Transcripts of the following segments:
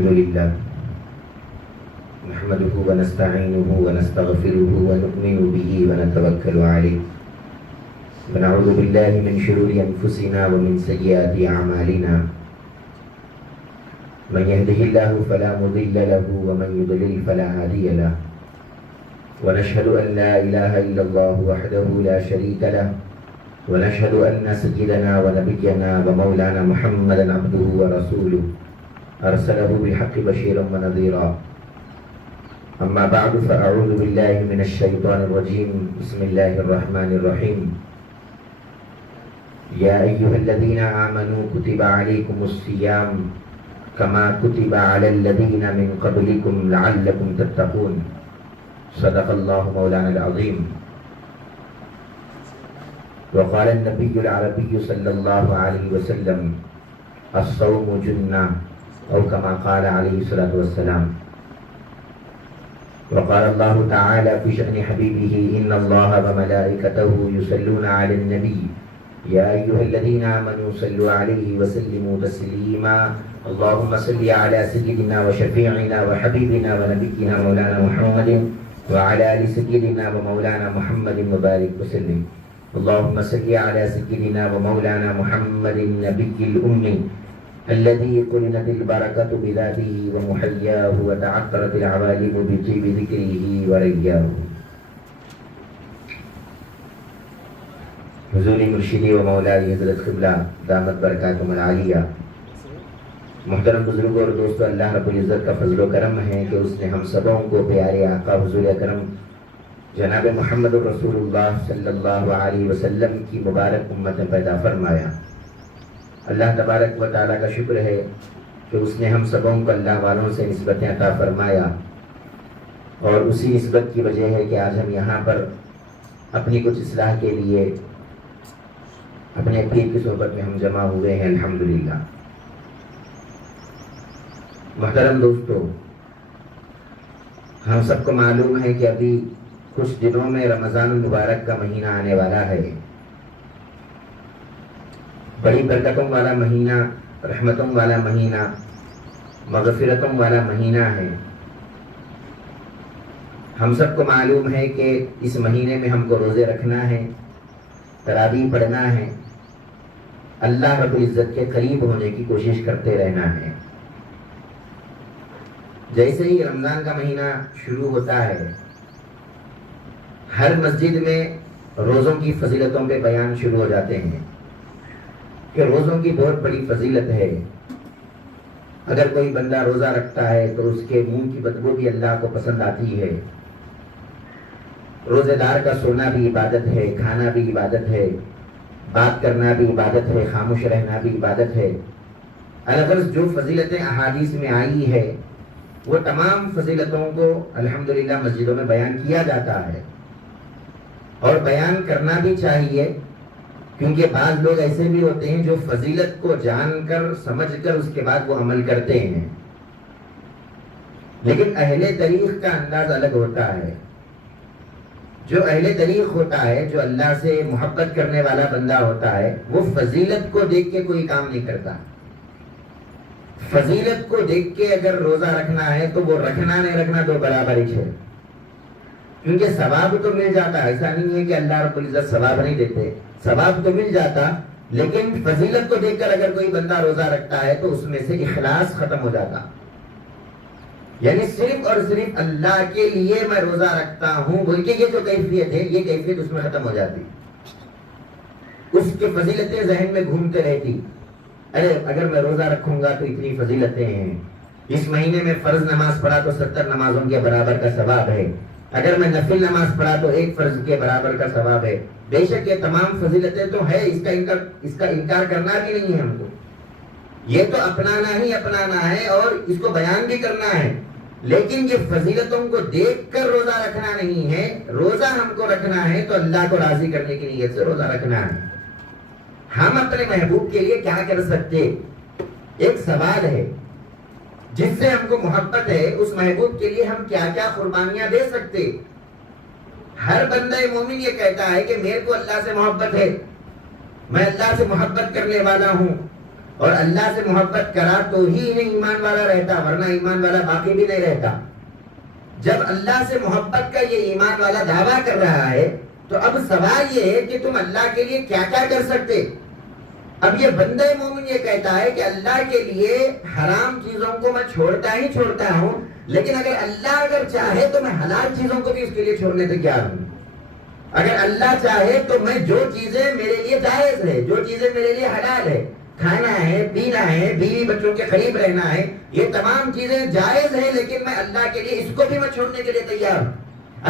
الحمد لله نحمده ونستعينه ونستغفره ونؤمن به ونتوكل عليه ونعوذ بالله من شرور أنفسنا ومن سيئات أعمالنا من يهده الله فلا مضل له ومن يضلل فلا هادي له ونشهد أن لا إله إلا الله وحده لا شريك له ونشهد أن سيدنا ونبينا ومولانا محمدا عبده ورسوله أرسله بالحق بشيرا ونذيرا أما بعد فأعوذ بالله من الشيطان الرجيم بسم الله الرحمن الرحيم يا أيها الذين آمنوا كتب عليكم الصيام كما كتب على الذين من قبلكم لعلكم تتقون صدق الله مولانا العظيم وقال النبي العربي صلى الله عليه وسلم الصوم جنة أو كما قال عليه الصلاة والسلام وقال الله تعالى في شأن حبيبه إن الله وملائكته يصلون على النبي يا أيها الذين آمنوا صلوا عليه وسلموا تسليما اللهم صل على سيدنا وشفيعنا وحبيبنا ونبينا مولانا محمد وعلى آل سيدنا ومولانا محمد وبارك وسلم اللهم صل على سيدنا ومولانا محمد النبي الأمي الذي قرنت البركة بذاته ومحياه وتعطرت العوالم بطيب ذكره ورياه حضور مرشدی و مولائی حضرت قبلہ دامت برکاتہم العالیہ، محترم بزرگوں اور دوستوں، اللہ رب العزت کا فضل و کرم ہے کہ اس نے ہم سبوں کو پیارے آقا حضور اکرم جناب محمد رسول اللہ صلی اللہ علیہ وسلم کی مبارک امت میں پیدا فرمایا۔ اللہ تبارک و تعالیٰ کا شکر ہے کہ اس نے ہم سبوں کو اللہ والوں سے نسبتیں عطا فرمایا، اور اسی نسبت کی وجہ ہے کہ آج ہم یہاں پر اپنی کچھ اصلاح کے لیے اپنے پیر کی صحبت میں ہم جمع ہوئے ہیں الحمدللہ۔ محترم دوستو، ہم سب کو معلوم ہے کہ ابھی کچھ دنوں میں رمضان المبارک کا مہینہ آنے والا ہے، بڑی برکتوں والا مہینہ، رحمتوں والا مہینہ، مغفرتوں والا مہینہ ہے۔ ہم سب کو معلوم ہے کہ اس مہینے میں ہم کو روزے رکھنا ہے، تراویح پڑھنا ہے، اللہ رب العزت کے قریب ہونے کی کوشش کرتے رہنا ہے۔ جیسے ہی رمضان کا مہینہ شروع ہوتا ہے، ہر مسجد میں روزوں کی فضیلتوں پہ بیان شروع ہو جاتے ہیں کہ روزوں کی بہت بڑی فضیلت ہے۔ اگر کوئی بندہ روزہ رکھتا ہے تو اس کے منہ کی بدبو بھی اللہ کو پسند آتی ہے۔ روزے دار کا سونا بھی عبادت ہے، کھانا بھی عبادت ہے، بات کرنا بھی عبادت ہے، خاموش رہنا بھی عبادت ہے۔ الغرض جو فضیلتیں احادیث میں آئی ہے وہ تمام فضیلتوں کو الحمدللہ مسجدوں میں بیان کیا جاتا ہے، اور بیان کرنا بھی چاہیے، کیونکہ بعض لوگ ایسے بھی ہوتے ہیں جو فضیلت کو جان کر سمجھ کر اس کے بعد وہ عمل کرتے ہیں، لیکن اہل طریق کا انداز الگ ہوتا ہے۔ جو اہل طریق ہوتا ہے، جو اللہ سے محبت کرنے والا بندہ ہوتا ہے، وہ فضیلت کو دیکھ کے کوئی کام نہیں کرتا۔ فضیلت کو دیکھ کے اگر روزہ رکھنا ہے تو وہ رکھنا نہیں رکھنا دو برابر ہی ہے، کیونکہ ثواب تو مل جاتا۔ ایسا نہیں ہے کہ اللہ رب العزت ثواب نہیں دیتے، ثواب تو مل جاتا، لیکن فضیلت کو دیکھ کر اگر کوئی بندہ روزہ رکھتا ہے تو اس میں سے اخلاص ختم ہو جاتا، یعنی صرف اور صرف اللہ کے لیے میں روزہ رکھتا ہوں بول کے یہ جو کیفیت ہے، یہ کیفیت اس میں ختم ہو جاتی، اس کی فضیلتیں ذہن میں گھومتے رہتی۔ ارے اگر میں روزہ رکھوں گا تو اتنی فضیلتیں ہیں، اس مہینے میں فرض نماز پڑھا تو 70 نمازوں کے برابر کا ثواب ہے، اگر میں نفل نماز پڑھا تو ایک فرض کے برابر کا ثواب ہے۔ بے شک یہ تمام فضیلتیں تو ہے، اس کا انکار کرنا بھی نہیں ہے ہم کو، یہ تو اپنانا ہی اپنانا ہے اور اس کو بیان بھی کرنا ہے، لیکن یہ فضیلتوں کو دیکھ کر روزہ رکھنا نہیں ہے۔ روزہ ہم کو رکھنا ہے تو اللہ کو راضی کرنے کی نیت سے روزہ رکھنا ہے۔ ہم اپنے محبوب کے لیے کیا کر سکتے؟ ایک سوال ہے، جس سے ہم کو محبت ہے اس محبوب کے لیے ہم کیا کیا قربانیاں دے سکتے؟ ہر بندہ مومن یہ کہتا ہے کہ میرے کو اللہ سے محبت ہے، میں اللہ سے محبت کرنے والا ہوں، اور اللہ سے محبت کرا تو ہی انہیں ایمان والا رہتا، ورنہ ایمان والا باقی بھی نہیں رہتا۔ جب اللہ سے محبت کا یہ ایمان والا دعویٰ کر رہا ہے تو اب سوال یہ ہے کہ تم اللہ کے لیے کیا کیا کر سکتے۔ اب یہ بندہ مومن یہ کہتا ہے کہ اللہ کے لیے حرام چیزوں کو میں چھوڑتا ہی چھوڑتا ہوں، لیکن اگر چاہے تو میں حلال چیزوں کو بھی اس کے لیے چھوڑنے تیار ہوں۔ اگر اللہ چاہے تو میں جو چیزیں میرے لیے جائز ہے، جو چیزیں میرے لیے حلال ہے، کھانا ہے، پینا ہے، بیوی بچوں کے قریب رہنا ہے، یہ تمام چیزیں جائز ہیں، لیکن میں اللہ کے لیے اس کو بھی میں چھوڑنے کے لیے تیار ہوں۔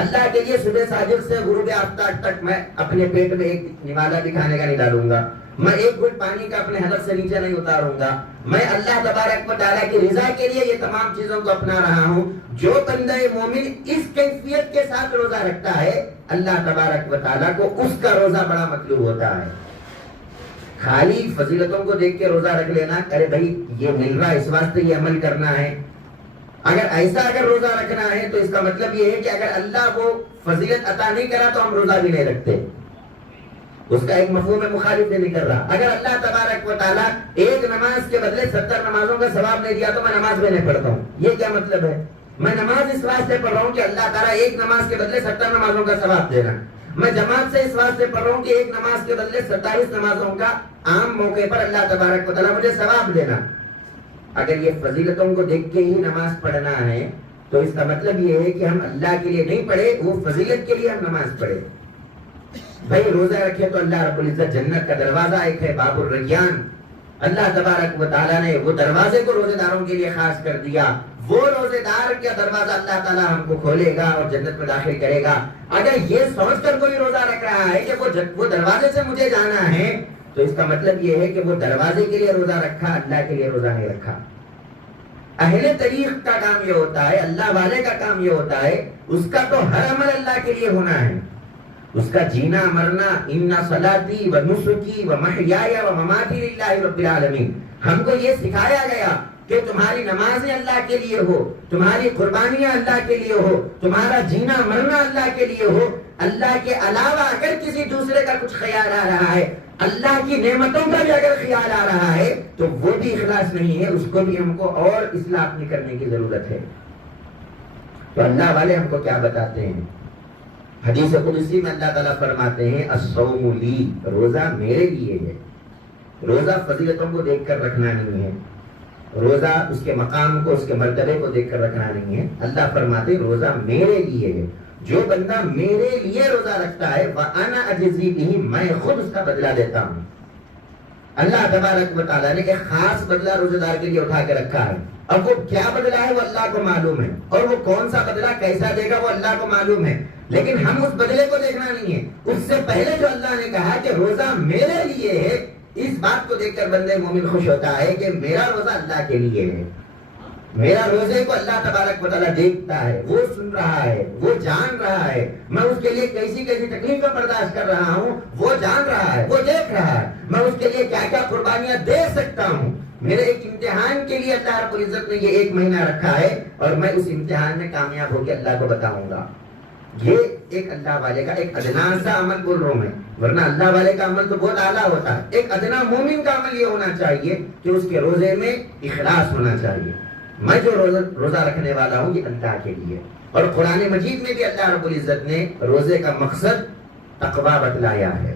اللہ کے لیے صبح فجر سے غروب آفتاب تک میں اپنے پیٹ میں ایک نوالا بھی کھانے کا نہیں ڈالوں گا، میں ایک گھٹ پانی کا اپنے حلق سے نیچے نہیں اتاروں گا، میں اللہ تبارک و تعالیٰ کی رضا کے لیے یہ تمام چیزوں کو اپنا رہا ہوں۔ جو بندہ مومن اس کیفیت کے ساتھ روزہ رکھتا ہے، اللہ تبارک و تعالیٰ کو اس کا روزہ بڑا مطلوب ہوتا ہے۔ خالی فضیلتوں کو دیکھ کے روزہ رکھ لینا، ارے بھائی یہ مل رہا ہے اس واسطے یہ عمل کرنا ہے، اگر روزہ رکھنا ہے تو اس کا مطلب یہ ہے کہ اگر اللہ وہ فضیلت عطا نہیں کرا تو ہم روزہ بھی نہیں رکھتے، اس کا ایک مفہوم مخالف نہیں کر رہا۔ اگر اللہ تبارک و تعالیٰ ایک نماز کے بدلے 70 نمازوں کا ثواب نہیں دیا تو میں نماز بھی نہیں پڑھتا ہوں، یہ کیا مطلب ہے؟ میں نماز اس واسطے پڑھ رہا ہوں کہ اللہ تعالیٰ ایک نماز کے بدلے 70 نمازوں کا ثواب دینا، میں جماعت سے اس واسطے پڑھ رہا ہوں کہ ایک نماز کے بدلے 27 نمازوں کا عام موقع پر اللہ تبارک و تعالیٰ مجھے ثواب دینا۔ اگر یہ فضیلتوں کو دیکھ کے ہی نماز پڑھنا ہے تو اس کا مطلب یہ ہے کہ ہم اللہ کے لیے نہیں پڑھے، وہ فضیلت کے لیے ہم نماز پڑھے۔ بھائی روزہ رکھے تو اللہ رب العزت جنت کا دروازہ ایک ہے باب الریان، اللہ تبارک و تعالیٰ نے وہ دروازے کو روزے داروں کے لیے خاص کر دیا، وہ روزے دار کا دروازہ اللہ تعالیٰ ہم کو کھولے گا اور جنت میں داخل کرے گا۔ اگر یہ سوچ کر کوئی روزہ رکھ رہا ہے کہ وہ دروازے سے مجھے جانا ہے تو اس کا مطلب یہ ہے کہ وہ دروازے کے لیے روزہ رکھا، اللہ کے لیے روزہ نہیں رکھا۔ اہل طریق کا کام یہ ہوتا ہے، اللہ والے کا کام یہ ہوتا ہے، اس کا تو ہر عمل اللہ کے لیے ہونا ہے، اس کا جینا مرنا، ان صلاتی و نسکی و محیای و مماتی للہ رب العالمین، ہم کو یہ سکھایا گیا کہ تمہاری نمازیں اللہ کے لیے ہو، تمہاری قربانیاں اللہ کے لیے ہو، تمہارا جینا مرنا اللہ کے لیے ہو۔ اللہ کے علاوہ اگر کسی دوسرے کا کچھ خیال آ رہا ہے، اللہ کی نعمتوں کا بھی اگر خیال آ رہا ہے تو وہ بھی اخلاص نہیں ہے، اس کو بھی ہم کو اور اصلاح اپنی کرنے کی ضرورت ہے۔ تو اللہ والے ہم کو کیا بتاتے ہیں؟ حدیث قدسی میں اللہ تعالیٰ فرماتے ہیں الصوم لی، روزہ میرے لیے ہے۔ روزہ فضیلتوں کو دیکھ کر رکھنا نہیں ہے، روزہ اس کے مقام کو، اس کے مرتبے کو دیکھ کر رکھنا نہیں ہے۔ اللہ فرماتے روزہ میرے لیے ہے، جو بندہ میرے لیے روزہ رکھتا ہے وَأَنَا أَجْزِي بِهِ، میں خود اس کا بدلہ دیتا ہوں۔ اللہ تبارک و تعالیٰ نے ایک خاص بدلہ روزہ دار کے لیے اٹھا کے رکھا ہے، اب وہ کیا بدلہ ہے وہ اللہ کو معلوم ہے، اور وہ کون سا بدلہ کیسا دے گا وہ اللہ کو معلوم ہے، لیکن ہم اس بدلے کو دیکھنا نہیں ہے۔ اس سے پہلے جو اللہ نے کہا کہ روزہ میرے لیے ہے، اس بات کو دیکھ کر بندے مومن خوش ہوتا ہے کہ میرا روزہ اللہ کے لیے ہے، میرا روزے کو اللہ تبارک و تعالیٰ دیکھتا ہے، وہ سن رہا ہے، وہ جان رہا ہے، میں اس کے لیے کیسی کیسی تکلیف کا برداشت کر رہا ہوں وہ جان رہا ہے، وہ دیکھ رہا ہے، میں اس کے لیے کیا کیا قربانیاں دے سکتا ہوں۔ میرے ایک امتحان کے لیے اللہ رب العزت نے یہ 1 مہینہ رکھا ہے، اور میں اس امتحان میں کامیاب ہو کے اللہ کو بتاؤں گا۔ یہ ایک اللہ والے کا ایک ادنا سا عمل بول رہا ہوں میں، ورنہ اللہ والے کا عمل تو بہت اعلیٰ ہوتا ہے۔ ایک ادنا مومن کا عمل یہ ہونا چاہیے کہ اس کے روزے میں اخلاص ہونا چاہیے، میں جو روزہ رکھنے والا ہوں یہ اللہ کے لیے۔ اور قرآن مجید میں بھی اللہ رب العزت نے روزے کا مقصد تقویٰ بتلایا ہے۔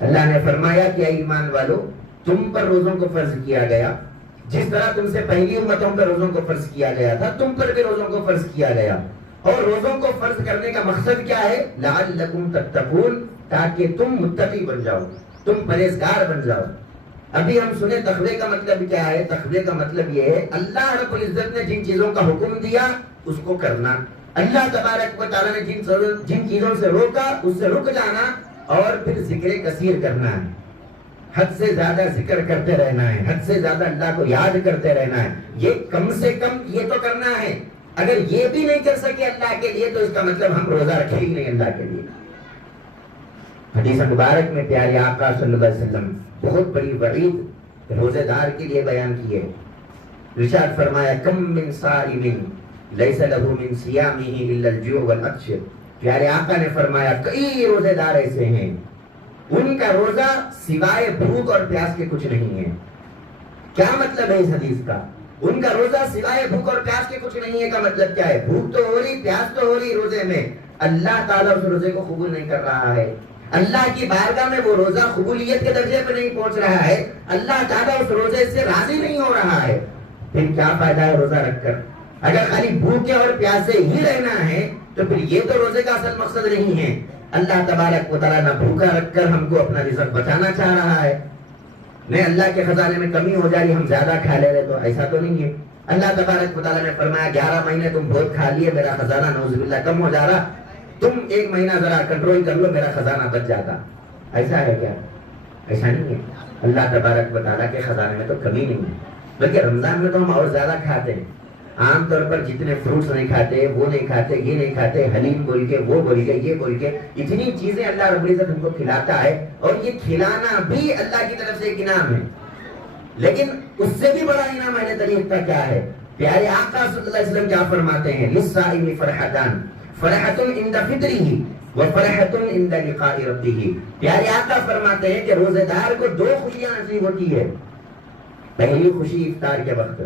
اللہ نے فرمایا کہ اے ایمان والو، تم پر روزوں کو فرض کیا گیا، جس طرح تم سے پہلی امتوں پر روزوں کو فرض کیا گیا تھا، تم پر بھی روزوں کو فرض کیا گیا۔ اور روزوں کو فرض کرنے کا مقصد کیا ہے؟ لعلکم تتقون، تاکہ تم متقی بن جاؤ، تم پرہیزگار بن جاؤ۔ ابھی ہم سنے تقوی کا مطلب کیا ہے؟ تقوی کا مطلب یہ ہے اللہ رب العزت نے جن چیزوں کا حکم دیا اس کو کرنا، اللہ تبارک و تعالیٰ نے جن چیزوں سے روکا اس سے رک جانا، اور پھر ذکر کثیر کرنا ہے، حد سے زیادہ ذکر کرتے رہنا ہے، حد سے زیادہ اللہ کو یاد کرتے رہنا ہے۔ یہ کم سے کم یہ تو کرنا ہے، اگر یہ بھی نہیں کر سکے اللہ کے لیے تو اس کا مطلب ہم روزہ رکھے ہی نہیں اللہ کے لیے۔ حدیث مبارک میں پیارے آقا صلی اللہ علیہ وسلم بہت بڑی وعید روزے دار کے لیے بیان کیے۔ ارشاد فرمایا کم من صائم لیس له من صیامه الا الجوع والعطش، پیارے آقا نے فرمایا کئی روزے دار ایسے ہیں ان کا روزہ سوائے بھوک اور پیاس کے کچھ نہیں ہے۔ کیا مطلب ہے اس حدیث کا؟ ان کا روزہ سوائے بھوک اور پیاس کے کچھ نہیں ہے کا مطلب کیا ہے؟ بھوک تو ہو رہی، پیاس تو ہو رہی روزے میں، اللہ تعالیٰ اس روزے کو قبول نہیں کر رہا ہے، اللہ کی بارگاہ میں وہ روزہ قبولیت کے درجے پہ نہیں پہنچ رہا ہے، اللہ تعالیٰ اس روزے سے راضی نہیں ہو رہا ہے، پھر کیا فائدہ ہے روزہ رکھ کر؟ اگر خالی بھوکے اور پیاسے ہی رہنا ہے تو پھر یہ تو روزے کا اصل مقصد نہیں ہے۔ اللہ تبارک و تعالیٰ نہ بھوکا رکھ کر ہم کو اپنا رزق بچانا چاہ رہا ہے، نہیں اللہ کے خزانے میں کمی ہو جا رہی، ہم زیادہ کھا لے رہے، تو ایسا تو نہیں ہے۔ اللہ تبارک و تعالیٰ نے فرمایا 11 مہینے تم بہت کھا لیے، میرا خزانہ نعوذ باللہ کم ہو جا رہا، تم 1 مہینہ ذرا کنٹرول کر لو، میرا خزانہ بچ جاتا۔ ایسا ہے کیا؟ ایسا نہیں ہے۔ اللہ تبارک و تعالیٰ کے خزانے میں تو کمی نہیں ہے، بلکہ رمضان میں تو ہم اور زیادہ کھاتے ہیں۔ عام طور پر جتنے فروٹس نہیں کھاتے، وہ نہیں کھاتے، یہ نہیں کھاتے، حلیم بول کے، وہ بول کے، یہ بول کے، اتنی چیزیں اللہ رب العزت ہم کو کھلاتا ہے، اور یہ کھلانا بھی اللہ کی طرف سے ایک انعام ہے۔ لیکن اس سے بھی بڑا انعام اہل طریق کا کیا ہے؟ پیارے آقا صلی اللہ علیہ وسلم کیا فرماتے ہیں؟ للصائم فرحتان، فرحۃ عند فطرہ وفرحۃ عند لقاء ربہ۔ پیارے آقا فرماتے ہیں کہ روزے دار کو 2 خوشیاں نصیب ہوتی ہے۔ پہلی خوشی افطار کے وقت۔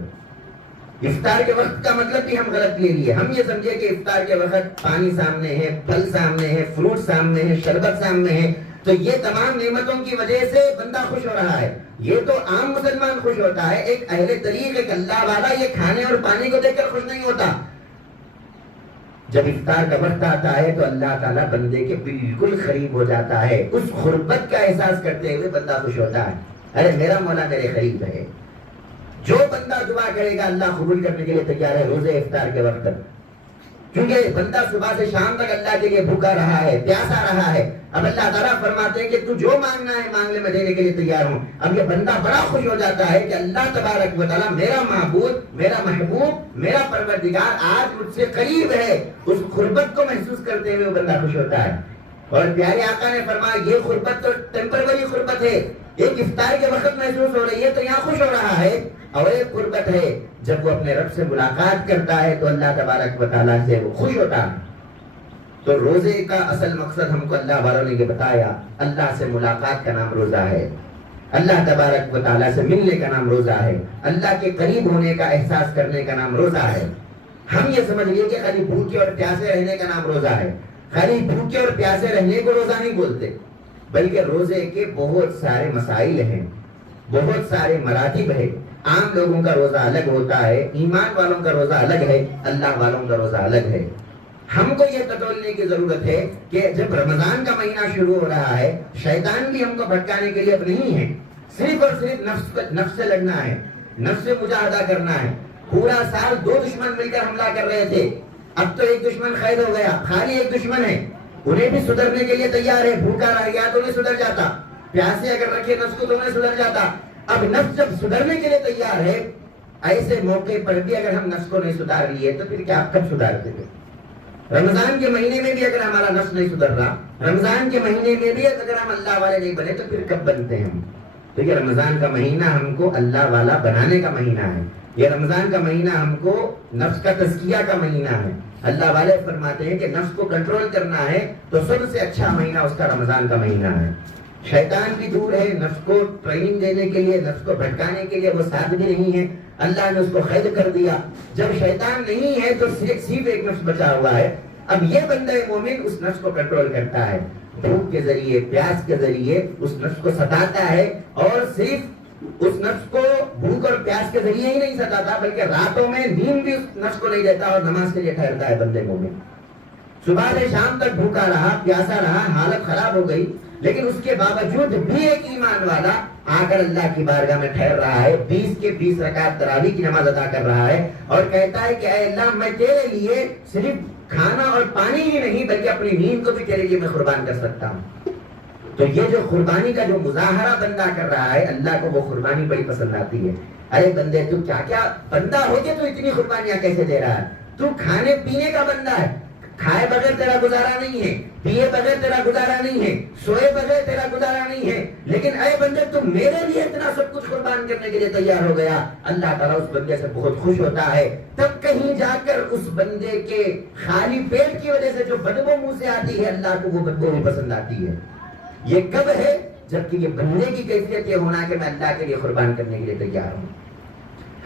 افطار کے وقت کا مطلب بھی ہم غلط لے لیے، ہم یہ سمجھے کہ افطار کے وقت پانی سامنے ہے، پھل سامنے ہے، فروٹ سامنے ہے، شربت سامنے ہے، تو یہ تمام نعمتوں کی وجہ سے بندہ خوش ہو رہا ہے۔ یہ تو عام مسلمان خوش ہوتا ہے، ایک اہل طریق، ایک اللہ والا یہ کھانے اور پانی کو دیکھ کر خوش نہیں ہوتا۔ جب افطار کا وقت آتا ہے تو اللہ تعالیٰ بندے کے بالکل قریب ہو جاتا ہے، اس غربت کا احساس کرتے ہوئے بندہ خوش ہوتا ہے، ارے میرا مولا میرے قریب ہے۔ جو بندہ دعا کرے گا اللہ قبول کرنے کے لیے تیار ہے روزے افطار کے وقت، کیونکہ بندہ صبح سے شام تک اللہ کے لیے بھوکا رہا ہے، پیاسا رہا ہے۔ اب اللہ تعالیٰ فرماتے ہیں کہ تو جو مانگنا ہے مانگ لے، میں دینے کے لیے تیار ہوں۔ اب یہ بندہ بڑا خوش ہو جاتا ہے کہ اللہ تبارک و تعالیٰ میرا معبود، میرا محبوب، میرا پروردگار آج مجھ سے قریب ہے، اس غربت کو محسوس کرتے ہوئے وہ بندہ خوش ہوتا ہے۔ اور پیارے آقا نے فرمایا یہ غربت تو ٹیمپروری غربت ہے، ایک افطار کے وقت محسوس ہو رہی ہے تو یہاں خوش ہو رہا ہے، اور ایک غربت ہے جب وہ اپنے رب سے ملاقات کرتا ہے تو اللہ تبارک و تعالیٰ سے وہ خوش ہوتا ہے۔ تو روزے کا اصل مقصد ہم کو اللہ والوں نے یہ بتایا، اللہ سے ملاقات کا نام روزہ ہے، اللہ تبارک و تعالیٰ سے ملنے کا نام روزہ ہے، اللہ کے قریب ہونے کا احساس کرنے کا نام روزہ ہے۔ ہم یہ سمجھ لیے کہ خالی بھوکے اور پیاسے رہنے کا نام روزہ ہے، خالی بھوکے اور پیاسے رہنے کو روزہ نہیں بولتے، بلکہ روزے کے بہت سارے مسائل ہیں، بہت سارے مراتب ہیں۔ عام لوگوں کا روزہ الگ ہوتا ہے، ایمان والوں کا روزہ الگ ہے، اللہ والوں کا روزہ الگ ہے۔ ہم کو یہ ٹٹولنے کی ضرورت ہے کہ جب رمضان کا مہینہ شروع ہو رہا ہے، شیطان بھی ہم کو بھٹکانے کے لیے اب نہیں ہے، صرف اور صرف نفس سے لڑنا ہے، نفس سے مجاہدہ کرنا ہے۔ پورا سال 2 دشمن مل کر حملہ کر رہے تھے، اب تو ایک دشمن قید ہو گیا، خالی ایک دشمن ہے، انہیں بھی سدھرنے کے لیے تیار ہے، بھوکا رہ گیا تو انہیں سدھر جاتا، پیاسے اگر رکھے نفس کو تو انہیں سدھر جاتا۔ اب نفس جب سدھرنے کے لیے تیار ہے، ایسے موقع پر بھی اگر ہم نفس کو نہیں سدھار لیے تو پھر کیا کب سدھارتے ہیں؟ رمضان کے مہینے میں بھی اگر ہمارا نفس نہیں سدھر رہا، رمضان کے مہینے میں بھی اگر ہم اللہ والے نہیں بنے تو پھر کب بنتے ہیں ہم؟ تو یہ رمضان کا مہینہ ہم کو اللہ والا بنانے کا مہینہ ہے، یہ رمضان کا مہینہ ہم کو نفس کا تزکیہ کا مہینہ ہے۔ اللہ والے فرماتے ہیں کہ نفس کو کنٹرول کرنا ہے تو سب سے اچھا مہینہ اس کا رمضان کا مہینہ ہے۔ شیطان بھی دور ہے، نفس کو ٹریننگ دینے کے لیے، نفس کو بھٹکانے کے لیے وہ ساتھ بھی نہیں ہے، اللہ نے اس کو قید کر دیا۔ جب شیطان نہیں ہے تو صرف ایک نفس بچا ہوا ہے، اب یہ بندہ مومن اس نفس کو کنٹرول کرتا ہے، بھوک کے ذریعے، پیاس کے ذریعے اس نفس کو ستاتا ہے، اور صرف اس نفس کو بھوک اور پیاس کے ذریعے ہی نہیں ستاتا بلکہ راتوں میں نیند بھی اس نفس کو نہیں دیتا اور نماز کے لیے ٹھہرتا ہے بندے مومن۔ صبح سے شام تک بھوکا رہا، پیاسا رہا، حالت خراب ہو گئی، لیکن اس کے باوجود بھی ایک ایمان والا آ کر اللہ کی بارگاہ میں ٹھہر رہا ہے، 20 کے 20 رکعت تراویح کی نماز ادا کر رہا ہے، اور کہتا ہے کہ اے اللہ میں تیرے لیے صرف کھانا اور پانی ہی نہیں بلکہ اپنی نیند کو بھی تیرے لیے میں قربان کر سکتا ہوں۔ تو یہ جو قربانی کا جو مظاہرہ بندہ کر رہا ہے، اللہ کو وہ قربانی بڑی پسند آتی ہے۔ ارے بندے تو کیا بندہ ہو کے تو اتنی قربانیاں کیسے دے رہا ہے؟ تو کھانے پینے کا بندہ ہے، کھائے بغیر تیرا گزارا نہیں ہے، پیے بغیر تیرا گزارا نہیں ہے، سوئے بغیر تیرا گزارا نہیں ہے، لیکن اے بندے تم میرے لیے اتنا سب کچھ قربان کرنے کے لیے تیار ہو گیا۔ اللہ تعالیٰ اس بندے سے بہت خوش ہوتا ہے، تب کہیں جا کر اس بندے کے خالی پیٹ کی وجہ سے جو بدبو منہ سے آتی ہے اللہ کو وہ بدبو بھی پسند آتی ہے۔ یہ کب ہے؟ جبکہ یہ بننے کی کیفیت یہ ہونا کہ میں اللہ کے لیے قربان کرنے کے لیے تیار ہوں.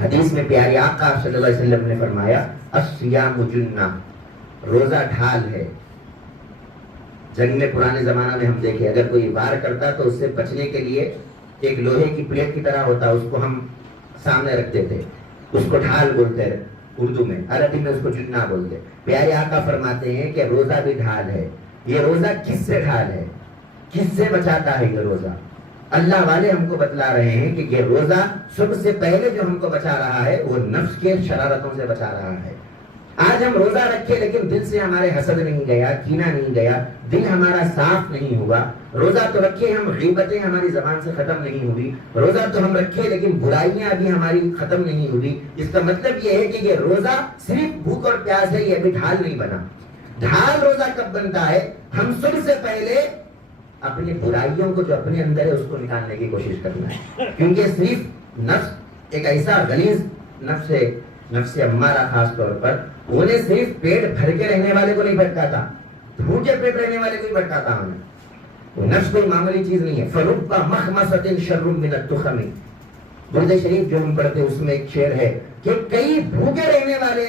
حدیث میں پیارے آقا صلی اللہ علیہ وسلم نے فرمایا الصیام جنہ، روزہ ڈھال ہے. جنگ میں پرانے زمانہ میں ہم دیکھے اگر کوئی وار کرتا تو اس سے بچنے کے لیے ایک لوہے کی پلیٹ کی طرح ہوتا، اس کو ہم سامنے رکھتے تھے، اس کو ڈھال بولتے ہیں اردو میں، عربی میں اس کو جنہ بولتے. پیارے آقا فرماتے ہیں کہ روزہ بھی ڈھال ہے. یہ روزہ کس سے ڈھال ہے، کس سے بچاتا ہے یہ روزہ؟ اللہ والے ہم کو بتلا رہے ہیں کہ یہ روزہ سب سے پہلے جو ہم کو بچا رہا ہے وہ نفس کے شرارتوں سے بچا رہا ہے. آج ہم روزہ رکھے لیکن دل سے ہمارے حسد نہیں گیا، کینہ نہیں گیا، دل ہمارا صاف نہیں ہوا. روزہ تو رکھے ہم، غیبتیں ہماری زبان سے ختم نہیں ہوئی. روزہ تو ہم رکھے لیکن برائیاں ابھی ہماری ختم نہیں ہوئی. اس کا مطلب یہ ہے کہ یہ روزہ صرف بھوک اور پیاس ہے، یہ ابھی ڈھال نہیں بنا. ڈھال روزہ کب بنتا ہے؟ ہم سب سے پہلے اپنی برائیوں کو جو اپنے اندر ہے اس کو نکالنے کی کوشش کرنا ہے. کیونکہ صرف نفس ایک ایسا غلیظ نفس ہے، نفس امارہ خاص طور پر، انہیں صرف پیٹ بھر کے رہنے والے کو نہیں بھٹکاتا، بھوکے پیٹ رہنے والے کو ہی بھٹکاتا ہوں. نفس کوئی معمولی چیز نہیں ہے. فرب مخمصۃ شر من التخم، درود شریف جو ہم پڑھتے اس میں ایک شعر ہے کہ کئی بھوکے رہنے والے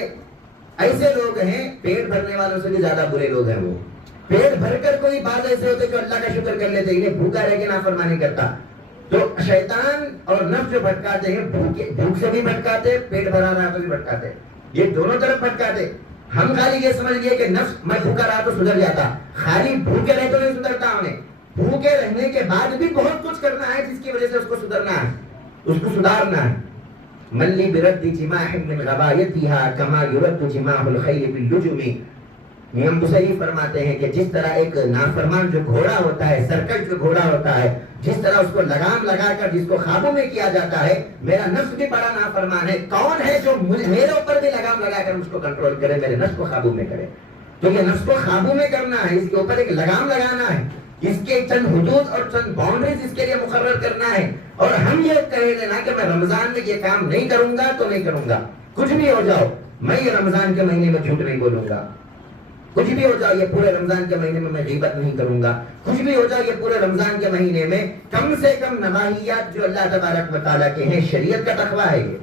ایسے لوگ ہیں، پیٹ بھرنے والوں سے بھی زیادہ برے لوگ ہیں. وہ پیٹ بھر کر کوئی بعض ایسے ہوتے جو اللہ کا شکر کر لیتے، انہیں بھوکا رہ کے نافرمانی کرتا. تو شیطان اور نفس جو بھٹکاتے ہیں، بھوک سے بھی بھٹکاتے، پیٹ بھرا رہا تو بھی بھٹکاتے، یہ دونوں طرف بھٹکاتے. ہم خالی یہ سمجھ لیے کہ نفس میں بھوکا رہا تو سدھر جاتا، خالی بھوکے رہے تو نہیں سدھرتا. انہیں بھوکے رہنے کے بعد بھی بہت کچھ کرنا ہے جس کی وجہ سے اس کو سدھرنا ہے، اس کو سدھارنا ہے. ملی برد جماح من غبایتها کما یرد جماح الخیل باللجم. امام بصری فرماتے ہیں کہ جس طرح ایک نافرمان جو گھوڑا ہوتا ہے، سرکش جو گھوڑا ہوتا ہے، جس طرح اس کو لگام لگا کر جس کو قابو میں کیا جاتا ہے، میرا نفس بھی بڑا نافرمان ہے. کون ہے جو میرے اوپر بھی لگام لگا کر اس کو کنٹرول کرے، میرے نفس کو قابو میں کرے؟ تو یہ نفس کو قابو میں کرنا ہے، اس کے اوپر ایک لگام لگانا ہے، اس کے چند حدود اور چند باؤنڈریز اس کے لیے مقرر کرنا ہے. اور ہم یہ کہہ دینا کہ میں رمضان میں یہ کام نہیں کروں گا تو نہیں کروں گا، کچھ بھی ہو جاؤ میں یہ رمضان کے مہینے میں جھوٹ نہیں بولوں گا، کچھ بھی ہو جاؤ یہ پورے رمضان کے مہینے میں غیبت نہیں کروں گا، کچھ بھی ہو جاؤ یہ پورے رمضان کے مہینے میں کم سے کم نواحیات جو اللہ تبارک و تعالیٰ کے ہیں، شریعت کا تقویٰ ہے، یہ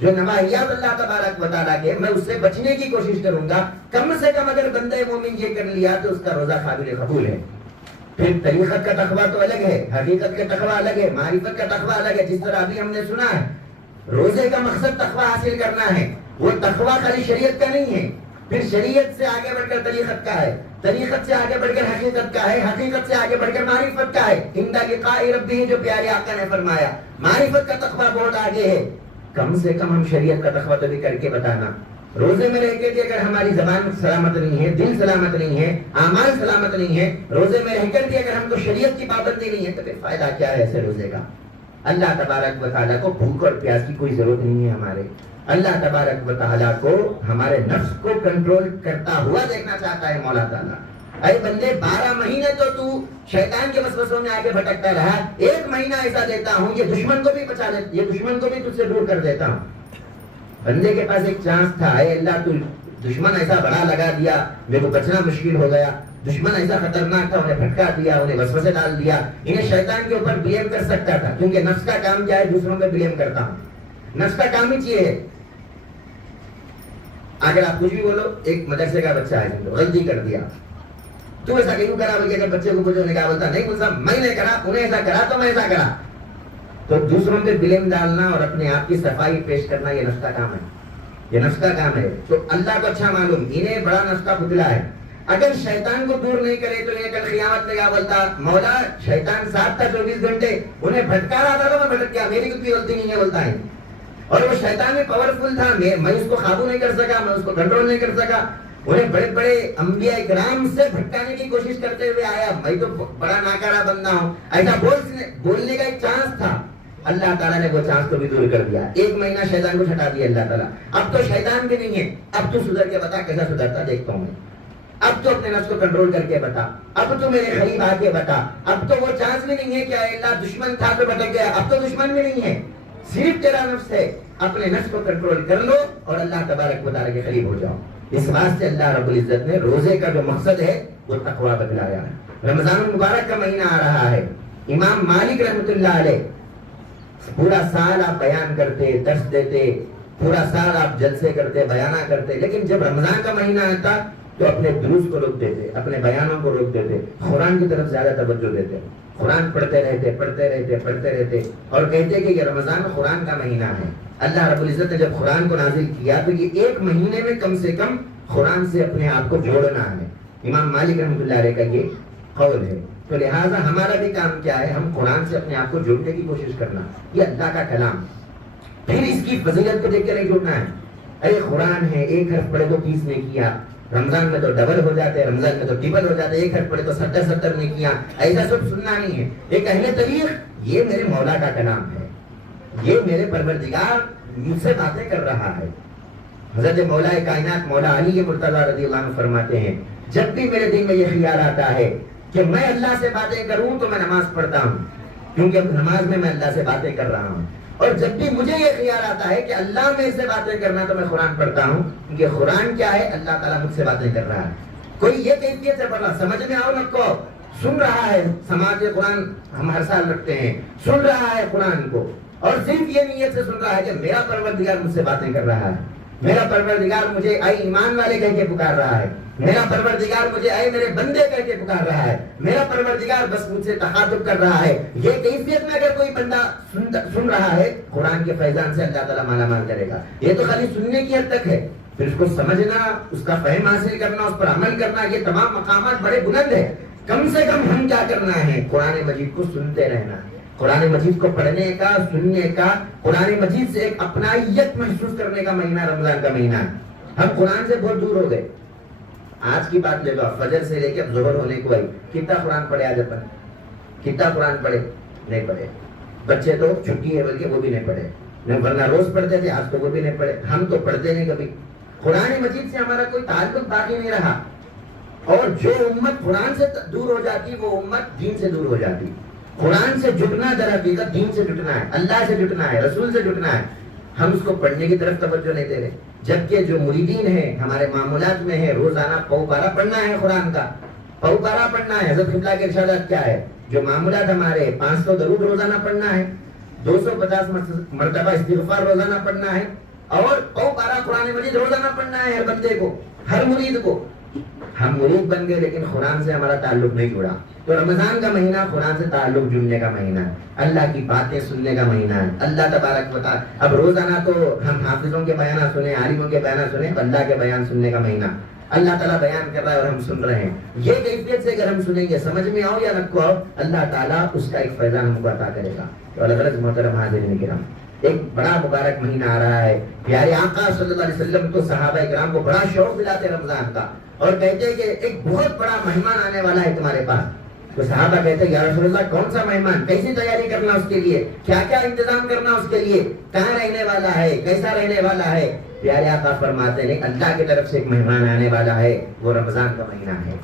جو نواحیات اللہ تبارک و تعالیٰ کے میں اس سے بچنے کی کوشش کروں گا. کم سے کم اگر بندہ مومن یہ کر لیا تو اس کا روزہ قابل قبول ہے. پھر طریقت کا تقویٰ تو الگ ہے، حقیقت کا تقویٰ الگ ہے، معرفت کا تقویٰ الگ ہے. جس طرح ابھی ہم نے سنا ہے روزے کا مقصد تقویٰ حاصل کرنا ہے، وہ تقویٰ خالی شریعت کا نہیں ہے، پھر شریعت سے آگے بڑھ کر طریقت کا ہے، طریقت سے آگے بڑھ کر حقیقت کا ہے، حقیقت سے آگے بڑھ کر معرفت کا ہے. عند لقاء ربہ جو پیارے آقا نے فرمایا، معرفت کا تقویٰ بہت آگے ہے. کم سے کم ہم شریعت کا تقویٰ تو بھی کر کے بتانا. روزے میں رہ کے بھی اگر ہماری زبان سلامت نہیں ہے، دل سلامت نہیں ہے، اعمال سلامت نہیں ہے، روزے میں رہ کر بھی اگر ہم کو شریعت کی پابندی نہیں ہے تو پھر فائدہ کیا ہے ایسے روزے کا؟ اللہ تبارک و تعالیٰ کو بھوک اور پیاس کی کوئی ضرورت نہیں ہے ہمارے. اللہ تبارک و تعالیٰ کو ہمارے نفس کو کنٹرول کرتا ہوا دیکھنا چاہتا ہے مولا تعالیٰ. اے بندے 12 مہینے تو شیطان کے وسوسوں میں آگے بھٹکتا رہا، 1 مہینہ ایسا دیتا ہوں یہ دشمن کو بھی بچا لیتا، یہ دشمن کو بھی تجھ سے دور کر دیتا ہوں. بندے کے پاس ایک چانس تھا، اے اللہ تو دشمن ایسا بڑا لگا دیا، میرے کو بچنا مشکل ہو گیا. دشمن ایسا خطرناک تھا، انہیں بھٹکا دیا، انہیں وسوسے ڈال دیا. انہیں شیطان کے اوپر بلیم کر سکتا تھا کیونکہ نفس کا کام کیا ہے؟ دوسروں پہ بلیم کرتا ہوں. نفس کا کام ہی چاہیے ہے. اگر آپ کچھ بھی بولو، ایک مدرسے کا بچہ ہے غلطی کر دیا، تو ایسا کیوں کرا بول کے اگر بچے کو پوچھو، کیا بولتا؟ نہیں بولتا میں نے کرا، انہیں ایسا کرا تو میں ایسا کرا. تو دوسروں پہ بلیم ڈالنا اور اپنے آپ کی صفائی پیش کرنا یہ نفس کا کام ہے، یہ نفس کا کام ہے. تو اللہ کو اچھا معلوم انہیں بڑا نفس کا پتلا ہے. اگر شیطان کو دور نہیں کرے تو انہیں کل قیامت میں کیا بولتا؟ مولا شیطان ساتھ تھا 24 گھنٹے، انہیں بھٹکا رہا تھا تو میں بھٹک گیا، میری کوئی غلطی نہیں ہے بولتا ہے. اور وہ شیطان میں پاورفل تھا، میں اس کو قابو نہیں کر سکا، میں اس کو کنٹرول نہیں کر سکا. انہیں بڑے بڑے انبیاء کرام سے بھٹکانے کی کوشش کرتے ہوئے آیا، میں تو بڑا ناکارہ بندہ ہوں، ایسا بولنے کا ایک چانس تھا. اللہ تعالیٰ نے وہ چانس کو بھی دور کر دیا. 1 مہینہ شیطان کو چھٹا دیا اللہ تعالیٰ. اب تو شیطان بھی نہیں ہے، اب تو سدھر کے بتا کیسا سدھرتا دیکھتا ہوں میں. اب تو اپنے نفس کو کنٹرول کر کے بتا، اب تو میرے قریب آ کے بتا. اب تو وہ چانس بھی نہیں ہے کہ اللہ دشمن تھا تو بھٹک گیا، اب تو دشمن بھی نہیں ہے، صرف تیرا نفس ہے. اپنے نفس کو کنٹرول کر لو اور اللہ تبارک و تعالیٰ کے قریب ہو جاؤ. اس واسطے اللہ رب العزت نے روزے کا جو مقصد ہے وہ تقویٰ بتلایا ہے. رمضان المبارک کا مہینہ آ رہا ہے، امام مالک رحمۃ اللہ علیہ پورا سال آپ بیان کرتے، درس دیتے، پورا سال آپ جلسے کرتے، بیانہ کرتے، لیکن جب رمضان کا مہینہ آتا تو اپنے دروس کو روک دیتے، اپنے بیانوں کو روک دیتے، قرآن کی طرف زیادہ توجہ دیتے، قرآن پڑھتے رہتے اور کہتے کہ یہ رمضان قرآن کا مہینہ ہے۔ اللہ رب العزت نے جب قرآن کو نازل کیا تو یہ ایک مہینے میں کم سے کم قرآن سے اپنے آپ کو جوڑنا ہے۔ امام مالک رحمۃ اللہ علیہ کا یہ قول ہے۔ تو لہٰذا ہمارا بھی کام کیا ہے؟ ہم قرآن سے اپنے آپ کو جوڑنے کی کوشش کرنا، یہ اللہ کا کلام، پھر اس کی فضیلت کو دیکھ کے نہیں جوڑنا ہے۔ ارے قرآن ہے، ایک حرف پڑھے تو 30 نے کیا، رمضان میں تو ڈبل ہو جاتے، رمضان میں تو ٹرپل ہو جاتے، ایک حرف پڑھے تو 70 نے کیا، ایسا سب سننا نہیں ہے۔ ایک اہل طریق، یہ میرے مولا کا کلام ہے، یہ میرے پروردگار مجھ سے باتیں کر رہا ہے۔ حضرت مولا کائنات مولا علی مرتضیٰ رضی اللہ عنہ فرماتے ہیں، جب بھی میرے دل میں یہ خیال آتا ہے کہ میں اللہ سے باتیں کروں تو میں نماز پڑھتا ہوں، کیونکہ اب نماز میں اللہ سے باتیں کر رہا ہوں، اور جب بھی مجھے یہ خیال آتا ہے کہ اللہ میں سے باتیں کرنا تو میں قرآن پڑھتا ہوں، کیونکہ قرآن کیا ہے؟ اللہ تعالیٰ مجھ سے باتیں کر رہا ہے۔ کوئی یہ کیفیت سے پڑھ رہا، سمجھ میں آؤ نہ کو، سن رہا ہے، سماعت قرآن ہم ہر سال رکھتے ہیں، سن رہا ہے قرآن کو، اور صرف یہ نیت سے سن رہا ہے کہ میرا پروردگار مجھ سے باتیں کر رہا ہے، میرا پروردگار مجھے اے ایمان والے کہہ کے پکار رہا ہے، میرا پروردگار مجھے اے میرے بندے کہہ کے پکار رہا ہے، میرا پروردگار بس مجھ سے تخاطب کر رہا ہے۔ یہ کیفیت میں اگر کوئی بندہ سن رہا ہے، قرآن کے فیضان سے اللہ تعالیٰ مالا مال کرے گا۔ یہ تو خالی سننے کی حد تک ہے، پھر اس کو سمجھنا، اس کا فہم حاصل کرنا، اس پر عمل کرنا، یہ تمام مقامات بڑے بلند ہیں۔ کم سے کم ہم کیا کرنا ہے؟ قرآن مجید کو سنتے رہنا، قرآن مجید کو پڑھنے کا، سننے کا، قرآن مجید سے ایک اپنائیت محسوس کرنے کا مہینہ رمضان کا مہینہ ہے۔ ہم قرآن سے بہت دور ہو گئے۔ آج کی بات لے لو، فجر سے لے کے اب ظہر ہونے کو آئی، کتنا قرآن پڑھے آج اپن؟ کتنا قرآن پڑھے؟ نہیں پڑھے۔ بچے تو چھٹی ہے بلکہ وہ بھی نہیں پڑھے، ورنہ روز پڑھتے تھے، آج تو وہ بھی نہیں پڑھے۔ ہم تو پڑھتے نہیں کبھی، قرآن مجید سے ہمارا کوئی تعلق باقی نہیں رہا، اور جو امت قرآن سے دور ہو جاتی وہ امت دین سے دور ہو جاتی۔ قرآن سے جٹنا در حقیقت دین سے جٹنا ہے، اللہ سے جٹنا ہے، رسول سے جٹنا ہے۔ ہم اس کو پڑھنے کی طرف توجہ نہیں دے رہے، جبکہ جو مریدین ہیں ہمارے معمولات میں ہے روزانہ پاؤ پارا پڑھنا ہے، قرآن کا پاؤ پارا پڑھنا ہے۔ حضرت قبلہ کے ارشادات کیا ہے؟ جو معمولات ہمارے 500 درود روزانہ پڑھنا ہے، 250 مرتبہ استغفار روزانہ پڑھنا ہے، اور پاؤ پارا قرآن مجید روزانہ پڑھنا ہے ہر بندے کو، ہر مرید کو۔ ہم مرید بن گئے لیکن قرآن سے ہمارا تعلق نہیں جڑا۔ تو رمضان کا مہینہ قرآن سے تعلق جڑنے کا مہینہ ہے، اللہ کی باتیں سننے کا مہینہ ہے۔ اللہ تبارک و تعالی، اب روزانہ تو ہم حافظوں کے بیانہ سنیں، عالموں کے بیانہ سنیں، اللہ کے بیان سننے کا مہینہ۔ اللہ تعالیٰ بیان کر رہا ہے اور ہم سن رہے ہیں، یہ کیفیت سے اگر ہم سنیں گے، سمجھ میں آؤ یا نہ کو آؤ، اللہ تعالیٰ اس کا ایک فیضان ہم کو عطا کرے گا۔ تو غرض محترم حاضرین کرام، ایک بڑا مبارک مہینہ آ رہا ہے۔ پیارے آقا صلی اللہ علیہ وسلم تو صحابہ کرام کو بڑا شوق دلاتے رمضان کا، اور کہتے ہیں کہ ایک بہت بڑا مہمان آنے والا ہے تمہارے پاس۔ تو صحابہ کہتے ہیں یا رسول اللہ کون سا مہمان، کیسی تیاری کرنا اس کے لیے، کیا کیا انتظام کرنا اس کے لیے، کہاں رہنے والا ہے، کیسا رہنے والا ہے؟ پیارے آقا فرماتے ہیں اللہ کی طرف سے ایک مہمان آنے والا ہے، وہ رمضان کا مہینہ ہے۔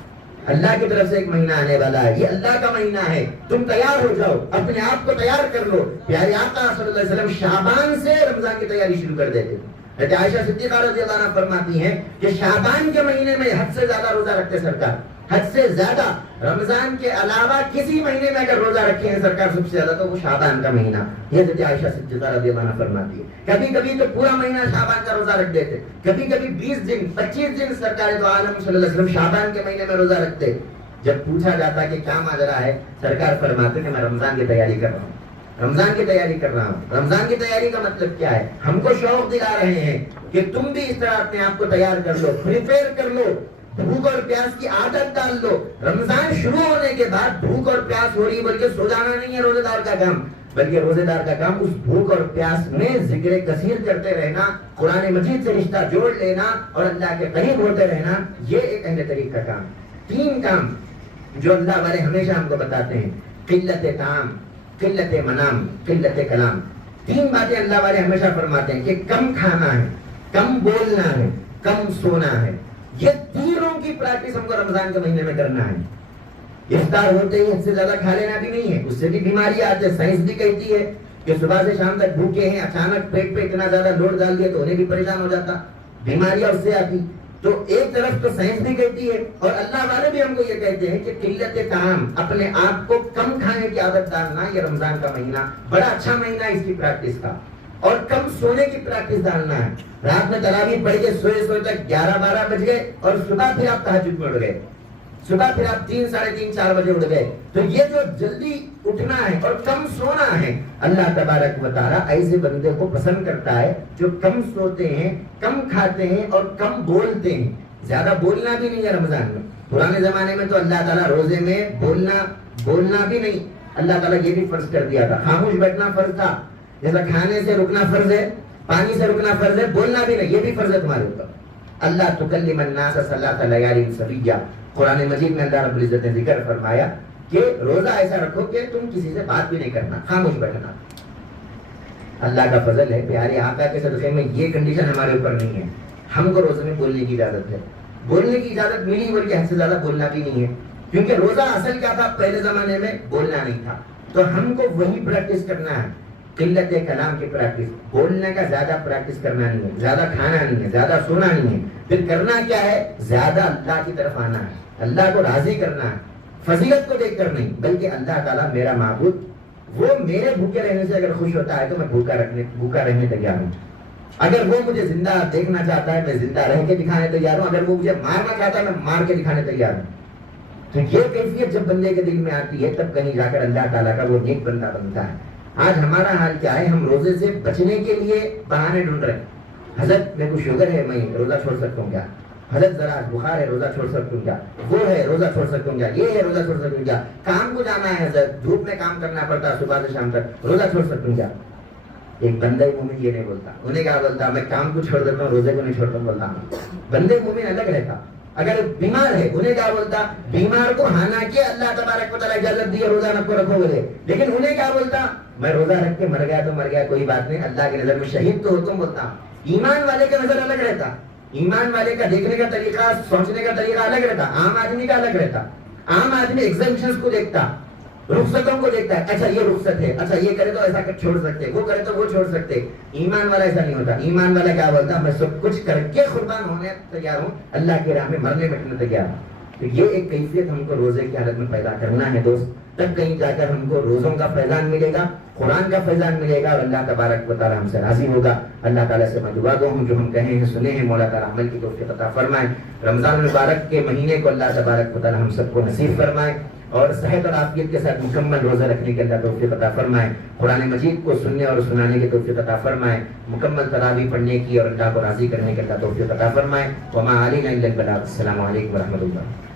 اللہ کی طرف سے ایک مہینہ آنے والا ہے، یہ اللہ کا مہینہ ہے، تم تیار ہو جاؤ، اپنے آپ کو تیار کر لو۔ پیارے آقا صلی اللہ علیہ وسلم شعبان سے رمضان کی تیاری شروع کر دیتے تھے۔ عائشہ صدیقہ رضی اللہ عنہ فرماتی ہیں کہ شعبان کے مہینے میں حد سے زیادہ روزہ رکھتے سرکار، حد سے زیادہ۔ رمضان کے علاوہ کسی مہینے میں اگر روزہ رکھے ہیں سرکار سب سے زیادہ تو وہ شعبان کا مہینہ، یہ حضرت عائشہ صدیقہ رضی اللہ عنہ فرماتی ہے۔ کبھی کبھی تو پورا مہینہ شعبان کا روزہ رکھ دیتے، کبھی کبھی 20 دن 25 دن سرکار دو عالم صلی اللہ علیہ وسلم شعبان کے مہینے میں روزہ رکھتے۔ جب پوچھا جاتا کہ کیا ماجرا ہے، سرکار فرماتے کہ میں رمضان کی تیاری کر رہا ہوں، رمضان کی تیاری کر رہا ہوں۔ رمضان کی تیاری کا مطلب کیا ہے؟ ہم کو شوق دلا رہے ہیں کہ تم بھی اس طرح اپنے آپ کو تیار کر لو، پریپیئر کر لو، بھوک اور پیاس کی عادت ڈال لو۔ رمضان شروع ہونے کے بعد بھوک اور پیاس ہو رہی، بلکہ سو جانا نہیں ہے روزے دار کا کام، بلکہ روزے دار کا کام اس بھوک اور پیاس میں ذکر کثیر کرتے رہنا، قرآن مجید سے رشتہ جوڑ لینا اور اللہ کے قریب ہوتے رہنا، یہ ایک اہل طریق کا کام۔ 3 کام جو اللہ والے ہمیشہ ہم کو بتاتے ہیں، قلت طعام، قلت منام، قلت کلام۔ 3 باتیں اللہ والے ہمیشہ فرماتے ہیں کہ کم کھانا ہے، کم بولنا ہے، کم سونا ہے۔ یہ تینوں کی پریکٹس ہم کو رمضان کے مہینے میں کرنا ہے۔ افطار ہوتے ہی حد سے زیادہ کھا لینا بھی نہیں ہے، اس سے بھی بیماری آتی ہے۔ سائنس بھی کہتی ہے کہ صبح سے شام تک بھوکے ہیں، اچانک پیٹ پہ اتنا زیادہ لوڈ ڈال دیا تو انہیں بھی پریشان ہو جاتا، بیماریاں اس سے آتی۔ تو ایک طرف تو سائنس بھی کہتی ہے اور اللہ والے بھی ہم کو یہ کہتے ہیں کہ قلت طعام، اپنے آپ کو کم کھانے کی عادت ڈالنا، یہ رمضان کا مہینہ بڑا اچھا مہینہ ہے اس کی پریکٹس کا، اور کم سونے کی پریکٹس ڈالنا ہے۔ رات میں تراویح پڑھ کے سوئے تک 11-12 بج گئے اور صبح پھر آپ تہجد میں اٹھ گئے، صبح پھر آپ 3 ساڑھے 3 4 بجے اٹھ گئے، تو یہ جو جلدی اٹھنا ہے اور کم سونا ہے، اللہ تبارک و تعالیٰ ایسے بندے کو پسند کرتا ہے جو کم سوتے ہیں، کم کھاتے ہیں اور کم بولتے ہیں۔ زیادہ بولنا بھی نہیں ہے رمضان میں۔ پرانے زمانے میں تو اللہ تعالیٰ روزے میں بولنا بھی نہیں، اللہ تعالیٰ یہ بھی فرض کر دیا تھا، خاموش بیٹھنا فرض تھا، جیسا کھانے سے رکنا فرض ہے، پانی سے رکنا فرض ہے، بولنا بھی نہیں، یہ بھی فرض ہے تمہارے اوپر۔ اللہ تکلم الناس ثلاث لیال سویہ، قرآن مجید میں اللہ رب العزت نے ذکر فرمایا کہ روزہ ایسا رکھو کہ تم کسی سے بات بھی نہیں کرنا، خاموش بیٹھنا۔ اللہ کا فضل ہے، پیارے آقا کے صدقے میں یہ کنڈیشن ہمارے اوپر نہیں ہے، ہم کو روزے میں بولنے کی اجازت ہے، بولنے کی اجازت ملی بلکہ حد سے زیادہ بولنا بھی نہیں ہے، کیونکہ روزہ اصل کیا تھا؟ پہلے زمانے میں بولنا نہیں تھا، تو ہم کو وہی پریکٹس کرنا ہے، قلت کلام کی پریکٹس، بولنے کا زیادہ پریکٹس کرنا نہیں ہے، زیادہ کھانا نہیں ہے، زیادہ سونا نہیں ہے، پھر کرنا کیا ہے؟ زیادہ اللہ کی طرف آنا ہے، اللہ کو راضی کرنا ہے، فضیلت کو دیکھ کر نہیں، بلکہ اللہ تعالیٰ میرا معبود، وہ میرے بھوکے رہنے سے اگر خوش ہوتا ہے تو میں بھوکا رہنے تیار ہوں، اگر وہ مجھے زندہ دیکھنا چاہتا ہے میں زندہ رہ کے دکھانے تیار ہوں، اگر وہ مجھے مارنا چاہتا ہے میں مار کے دکھانے تیار ہوں۔ تو یہ کیفیت جب بندے کے دل میں آتی ہے تب کہیں جا کر اللہ تعالیٰ کا وہ نیک بندہ بنتا ہے۔ آج ہمارا حال کیا ہے؟ ہم روزے سے بچنے کے لیے بہانے ڈھونڈ رہے ہیں، حضرت میرے کو شوگر ہے میں روزہ چھوڑ سکتا ہوں کیا؟ حضرت ذرا بخار ہے روزہ چھوڑ سکتا ہوں کیا؟ وہ ہے روزہ چھوڑ سکتا ہوں کیا؟ یہ ہے روزہ چھوڑ سکتا ہوں کیا؟ کام کو جانا ہے حضرت، دھوپ میں کام کرنا پڑتا ہے صبح سے شام تک، روزہ چھوڑ سکتا ہوں کیا؟ ایک بندہ مومن یہ نہیں بولتا، انہیں کیا بولتا؟ میں کام کو چھوڑ دیتا ہوں روزے کو نہیں چھوڑتا ہوں، بولتا ہوں۔ بندے مومن الگ رہتا، اگر بیمار ہے انہیں کیا بولتا؟ بیمار کو حالانکہ اللہ تبارک و تعالیٰ اجازت دی ہے روزہ نہ کو رکھو بولے، لیکن انہیں کیا بولتا؟ میں روزہ رکھ کے مر گیا تو مر گیا، کوئی بات نہیں، اللہ کی نظر میں شہید تو ہو تم، بولتا۔ ایمان والے کا نظر الگ رہتا، ایمان والے کا دیکھنے کا طریقہ، سوچنے کا طریقہ الگ رہتا، عام آدمی کا الگ رہتا۔ عام آدمی ایگزمپشنز کو دیکھتا، رخصتوں کو دیکھتا ہے، اچھا یہ رخصت ہے، اچھا یہ کرے تو ایسا چھوڑ سکتے، وہ کرے تو وہ چھوڑ سکتے۔ ایمان والا ایسا نہیں ہوتا، ایمان والا کیا بولتا؟ میں سب کچھ کر کے قربان ہونے تیار ہوں، اللہ کی راہ میں مرنے بیٹھنے تیار ہوں۔ تو یہ ایک کیفیت ہم کو روزے کی حالت میں پیدا کرنا ہے دوست، تب کہیں جا کر ہم کو روزوں کا فیضان ملے گا، قرآن کا فیضان ملے گا، اور اللہ تبارک و تعالیٰ ہم سے راضی ہوگا۔ اللہ تعالیٰ سے میں دعا دوں ہوں جو ہم کہیں ہیں سنے ہیں، مولا تعالیٰ عمل کی توفیق عطا فرمائے۔ رمضان المبارک کے مہینے کو اللہ تبارک و تعالیٰ ہم سب کو نصیب فرمائے، اور صحت اور عافیت کے ساتھ مکمل روزہ رکھنے کے اللہ توفیق عطا فرمائے، قرآن مجید کو سننے اور سنانے کی توفیق عطا فرمائے، مکمل تراویح پڑھنے کی اور اللہ کو راضی کرنے کے اللہ توفیق عطا فرمائے۔ وما علینا الا البلاغ۔ السلام علیکم ورحمۃ اللہ۔